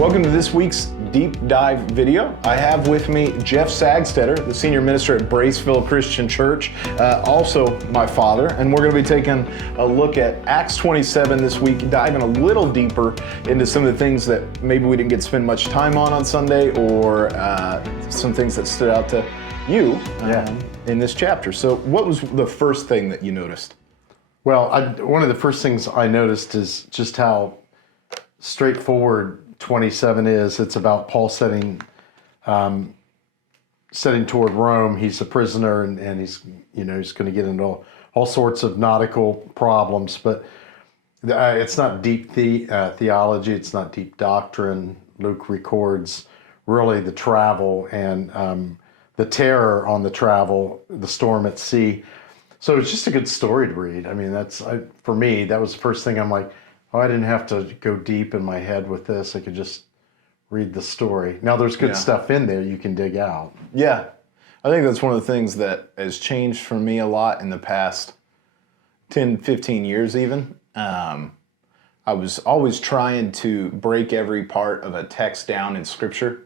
Welcome to this week's deep dive video. I have with me Jeff Sagstetter, the senior minister at Braceville Christian Church, also my father, and we're going to be taking a look at Acts 27 this week, diving a little deeper into some of the things that maybe we didn't get to spend much time on Sunday, or some things that stood out to you in this chapter. So what was the first thing that you noticed? Well, one of the first things I noticed is just how straightforward 27 is. It's about Paul setting toward Rome. He's a prisoner, and he's going to get into all sorts of nautical problems. But it's not deep theology. It's not deep doctrine. Luke records really the travel and the terror on the travel, the storm at sea. So it's just a good story to read. I mean, for me, that was the first thing. I'm like, oh, I didn't have to go deep in my head with this. I could just read the story. Now, there's good stuff in there you can dig out. Yeah. I think that's one of the things that has changed for me a lot in the past 10, 15 years even. I was always trying to break every part of a text down in Scripture.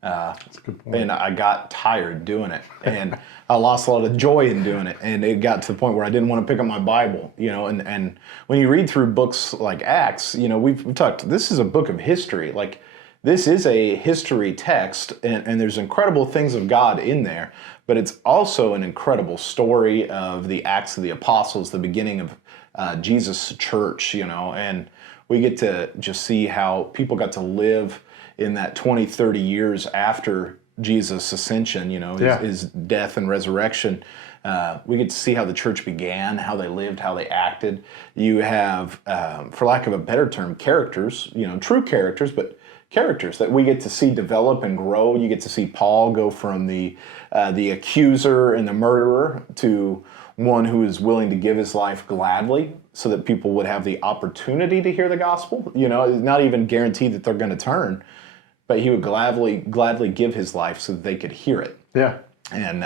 That's a good point. And I got tired doing it, and I lost a lot of joy in doing it. And it got to the point where I didn't want to pick up my Bible, and when you read through books like Acts, we've talked, this is a book of history. Like, this is a history text, and there's incredible things of God in there, but it's also an incredible story of the Acts of the Apostles, the beginning of Jesus' church, and we get to just see how people got to live in that 20, 30 years after Jesus' ascension, his death and resurrection. We get to see how the church began, how they lived, how they acted. You have, for lack of a better term, characters, true characters, but characters that we get to see develop and grow. You get to see Paul go from the accuser and the murderer to one who is willing to give his life gladly so that people would have the opportunity to hear the gospel. It's not even guaranteed that they're going to turn, but he would gladly give his life so that they could hear it. Yeah. And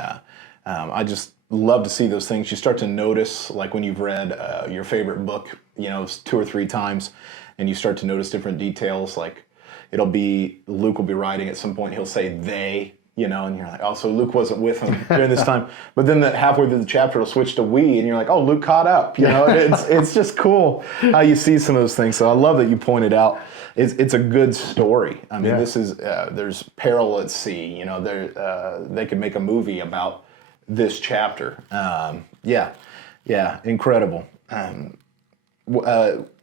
I just love to see those things. You start to notice, like when you've read your favorite book, 2 or 3 times, and you start to notice different details. Like Luke will be writing at some point, he'll say they, and you're like, oh, so Luke wasn't with him during this time. But then halfway through the chapter, it'll switch to we, and you're like, oh, Luke caught up. It's just cool how you see some of those things. So I love that you pointed out it's a good story. I mean, this is there's peril at sea. They could make a movie about this chapter. Incredible.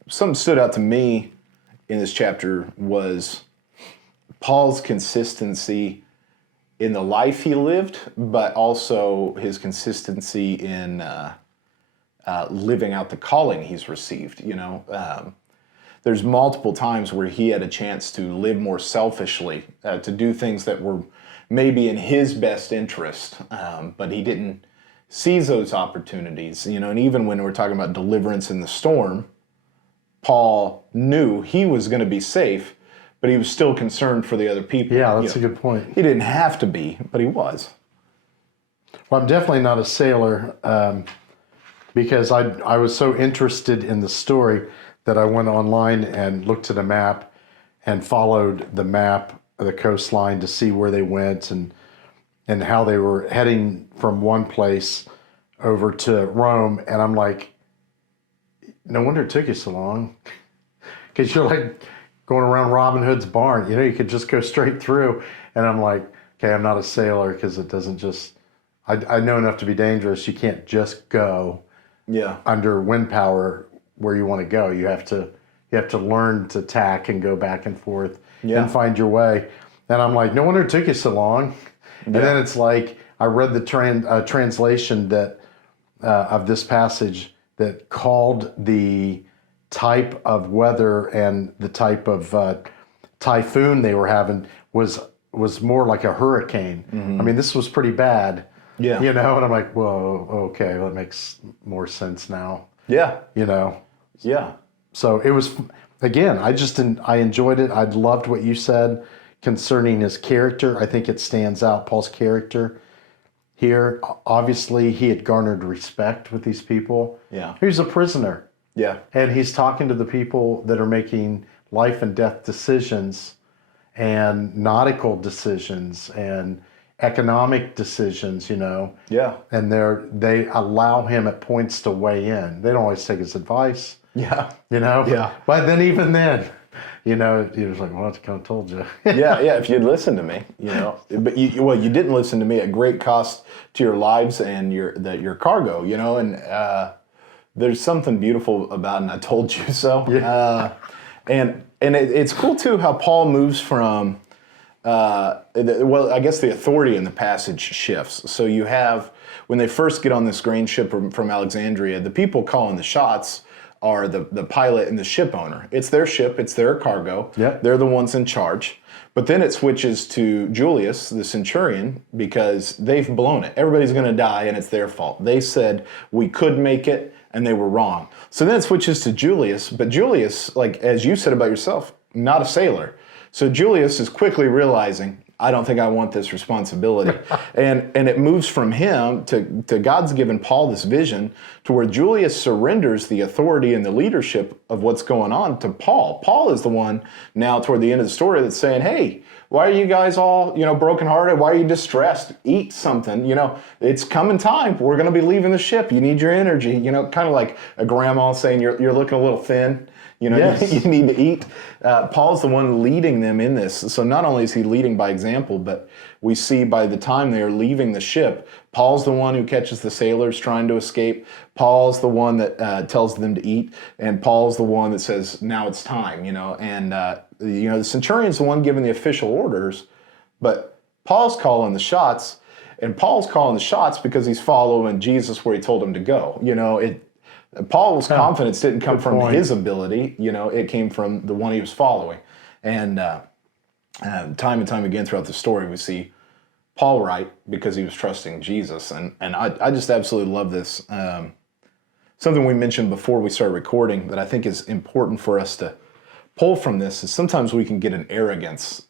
Something stood out to me in this chapter was Paul's consistency in the life he lived, but also his consistency in living out the calling he's received. There's multiple times where he had a chance to live more selfishly, to do things that were maybe in his best interest, but he didn't seize those opportunities. And even when we're talking about deliverance in the storm, Paul knew he was going to be safe, but he was still concerned for the other people. Yeah, that's a good point. He didn't have to be, but he was. Well, I'm definitely not a sailor because I was so interested in the story that I went online and looked at a map and followed the map of the coastline to see where they went and how they were heading from one place over to Rome. And I'm like, no wonder it took you so long, because you're like going around Robin Hood's barn. You could just go straight through. And I'm like, okay, I'm not a sailor, because it doesn't just, I know enough to be dangerous. You can't just go under wind power where you want to go. You have to learn to tack and go back and forth and find your way. And I'm like, no wonder it took you so long. And then it's like, I read the translation that of this passage that called the type of weather and the type of typhoon they were having was more like a hurricane. Mm-hmm. I mean, this was pretty bad. Yeah. And I'm like, whoa, okay, that makes more sense now. Yeah. Yeah. So it was, again, I enjoyed it. I loved what you said concerning his character. I think it stands out, Paul's character here. Obviously, he had garnered respect with these people. Yeah. He was a prisoner. Yeah. And he's talking to the people that are making life and death decisions and nautical decisions and economic decisions, Yeah. and they allow him at points to weigh in. They don't always take his advice, Yeah. Yeah. But then even then, he was like, well, I kind of told you. Yeah. If you'd listened to me, but you didn't listen to me at great cost to your lives and your cargo, and there's something beautiful about it, and I told you so. Yeah. And it's cool too how Paul moves from, I guess the authority in the passage shifts. So you have, when they first get on this grain ship from Alexandria, the people calling the shots are the pilot and the ship owner. It's their ship, it's their cargo. Yep. They're the ones in charge. But then it switches to Julius, the centurion, because they've blown it. Everybody's going to die, and it's their fault. They said we could make it, and they were wrong. So then it switches to Julius, but Julius, like as you said about yourself, not a sailor. So Julius is quickly realizing, I don't think I want this responsibility. and it moves from him to God's given Paul this vision to where Julius surrenders the authority and the leadership of what's going on to Paul. Paul is the one now toward the end of the story that's saying, hey, why are you guys all, brokenhearted? Why are you distressed? Eat something. It's coming time. We're going to be leaving the ship. You need your energy. Kind of like a grandma saying you're looking a little thin. Yes. You need to eat. Paul's the one leading them in this. So not only is he leading by example, but we see by the time they are leaving the ship, Paul's the one who catches the sailors trying to escape. Paul's the one that tells them to eat. And Paul's the one that says, now it's time, And, the centurion's the one giving the official orders, but Paul's calling the shots. And Paul's calling the shots because he's following Jesus where he told him to go. Paul's confidence didn't come from his ability, it came from the one he was following. And time and time again throughout the story, we see Paul right because he was trusting Jesus. And I just absolutely love this. Something we mentioned before we started recording that I think is important for us to pull from this is sometimes we can get an arrogance.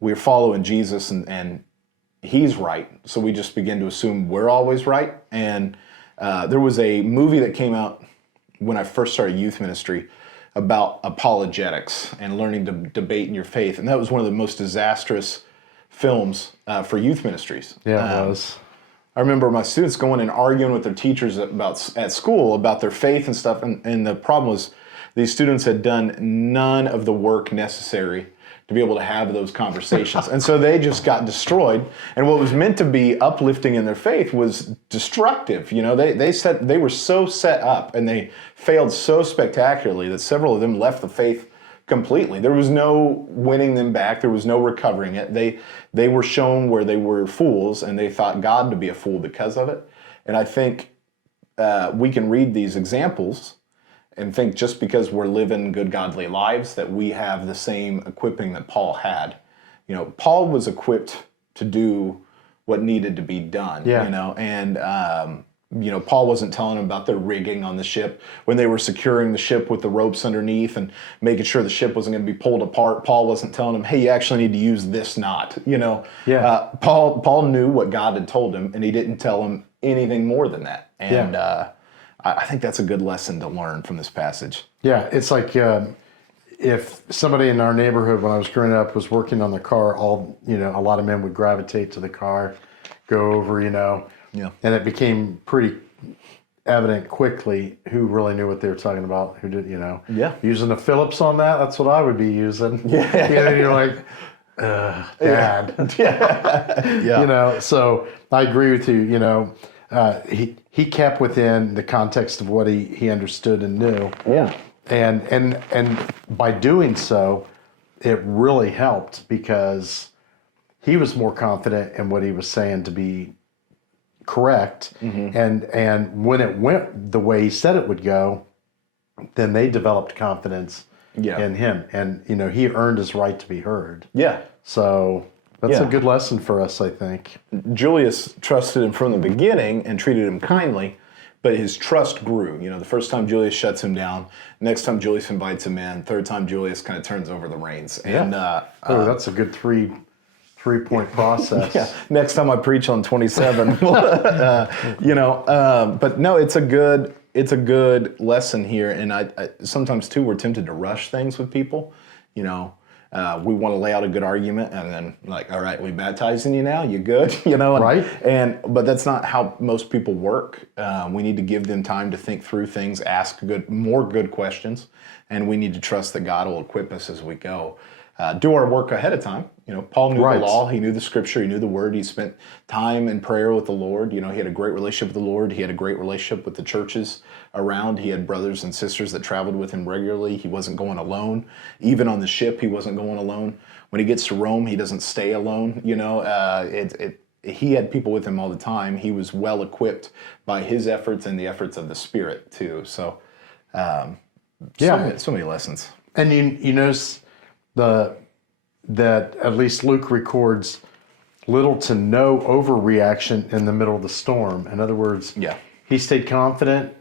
We're following Jesus and he's right, so we just begin to assume we're always right. And there was a movie that came out when I first started youth ministry about apologetics and learning to debate in your faith. And that was one of the most disastrous films for youth ministries. Yeah, it was. I remember my students going and arguing with their teachers at school about their faith and stuff. And the problem was these students had done none of the work necessary to be able to have those conversations. And so they just got destroyed. And what was meant to be uplifting in their faith was destructive. They were so set up and they failed so spectacularly that several of them left the faith completely. There was no winning them back. There was no recovering it. They were shown where they were fools and they thought God to be a fool because of it. And I think we can read these examples and think just because we're living good, godly lives that we have the same equipping that Paul had. Paul was equipped to do what needed to be done, and Paul wasn't telling them about their rigging on the ship. When they were securing the ship with the ropes underneath and making sure the ship wasn't going to be pulled apart, Paul wasn't telling them, hey, you actually need to use this knot, Paul knew what God had told him, and he didn't tell him anything more than that. And I think that's a good lesson to learn from this passage. Yeah, it's like if somebody in our neighborhood when I was growing up was working on the car, a lot of men would gravitate to the car, go over, Yeah. And it became pretty evident quickly who really knew what they were talking about, who did, Yeah. Using the Phillips on that, that's what I would be using. Yeah. You're like, Dad. Yeah. So I agree with you, he kept within the context of what he understood and knew. Yeah. And by doing so, it really helped because he was more confident in what he was saying to be correct. Mm-hmm. And when it went the way he said it would go, then they developed confidence in him. And, he earned his right to be heard. Yeah. So that's a good lesson for us, I think. Julius trusted him from the beginning and treated him kindly, but his trust grew. The first time Julius shuts him down, next time Julius invites him in, third time Julius kind of turns over the reins. And that's a good three-point process. Yeah. Next time I preach on 27, but no, it's a good lesson here. And I sometimes too we're tempted to rush things with people, We want to lay out a good argument, and then like, all right, we baptizing you now? You good? You know, Right. But that's not how most people work. We need to give them time to think through things, ask more good questions, and we need to trust that God will equip us as we go. Do our work ahead of time. You know, Paul knew Right. the law, he knew the scripture, he knew the word, he spent time in prayer with the Lord. You know, he had a great relationship with the Lord, he had a great relationship with the churches around, he had brothers and sisters that traveled with him regularly, he wasn't going alone. Even on the ship, he wasn't going alone. When he gets to Rome, he doesn't stay alone, you know. He had people with him all the time. He was well equipped by his efforts and the efforts of the Spirit too. So, so many lessons. And you notice that at least Luke records little to no overreaction in the middle of the storm. In other words, Yeah. he stayed confident.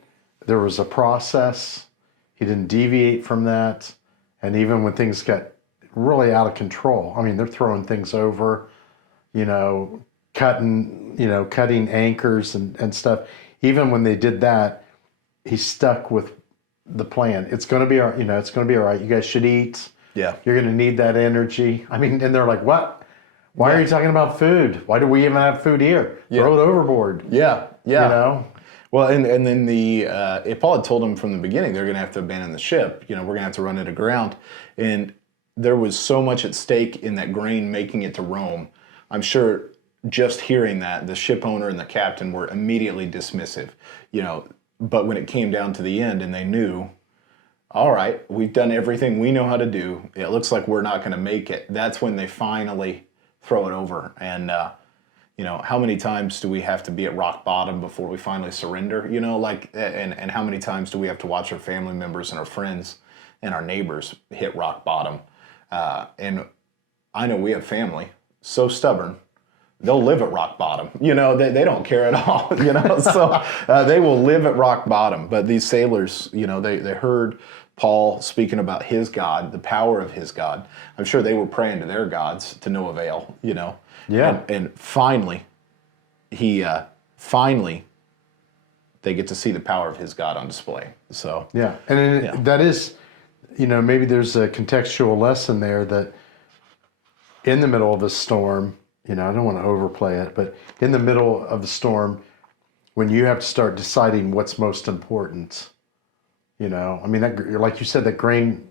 There was a process. He didn't deviate from that. And even when things got really out of control, I mean, they're throwing things over, you know, cutting anchors and stuff. Even when they did that, he stuck with the plan. It's going to be all, it's going to be all right. You guys should eat. Yeah. You're going to need that energy. I mean, and they're like, what? Why are you talking about food? Why do we even have food here? Throw it overboard. Yeah. You know? Well, and then if Paul had told them from the beginning they're going to have to abandon the ship, you know, we're going to have to run it aground. And there was so much at stake in that grain making it to Rome. I'm sure just hearing that, the ship owner and the captain were immediately dismissive, you know. But when it came down to the end and they knew, all right, we've done everything we know how to do, it looks like we're not going to make it, that's when they finally throw it over. And, you know, how many times do we have to be at rock bottom before we finally surrender? You know, like, and how many times do we have to watch our family members and our friends and our neighbors hit rock bottom? And I know we have family so stubborn, they'll live at rock bottom. You know, they don't care at all, you know, so they will live at rock bottom. But these sailors, you know, they heard Paul speaking about his God, the power of his God. I'm sure they were praying to their gods to no avail, you know. Yeah. And finally, they get to see the power of his God on display. So Yeah. And that is, you know, maybe there's a contextual lesson there that in the middle of a storm, you know, I don't want to overplay it, but in the middle of the storm, when you have to start deciding what's most important, you know, I mean, that, like you said, that grain,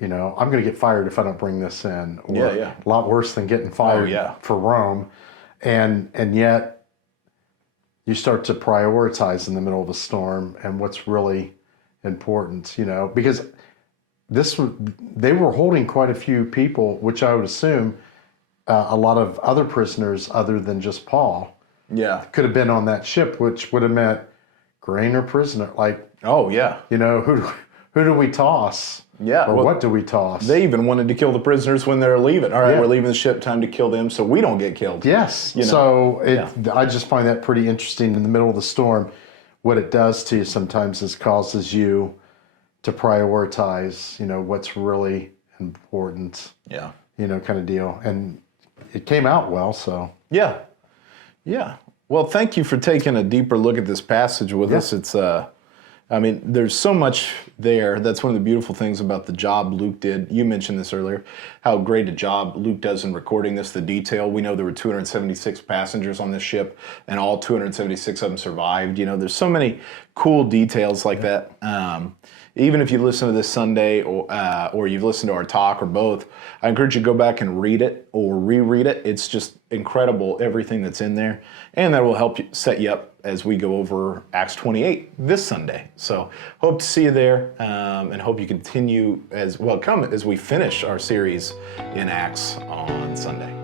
you know, I'm going to get fired if I don't bring this in. Or a lot worse than getting fired for Rome. And yet you start to prioritize in the middle of a storm and what's really important, you know, because they were holding quite a few people, which I would assume a lot of other prisoners other than just Paul could have been on that ship, which would have meant grain or prisoner. Like, you know, who do we toss? Yeah. Or what do we toss? They even wanted to kill the prisoners when they're leaving. All right, we're leaving the ship, time to kill them so we don't get killed. Yes. You know? So I just find that pretty interesting in the middle of the storm. What it does to you sometimes is causes you to prioritize, you know, what's really important. Yeah. You know, kind of deal. And it came out well, so. Yeah. Yeah. Well, thank you for taking a deeper look at this passage with us. It's I mean, there's so much there. That's one of the beautiful things about the job Luke did. You mentioned this earlier, how great a job Luke does in recording this, the detail. We know there were 276 passengers on this ship, and all 276 of them survived. You know, there's so many cool details like that. Even if you listen to this Sunday or you've listened to our talk or both, I encourage you to go back and read it or reread it. It's just incredible, everything that's in there. And that will help you set you up as we go over Acts 28 this Sunday. So hope to see you there and hope you continue come as we finish our series in Acts on Sunday.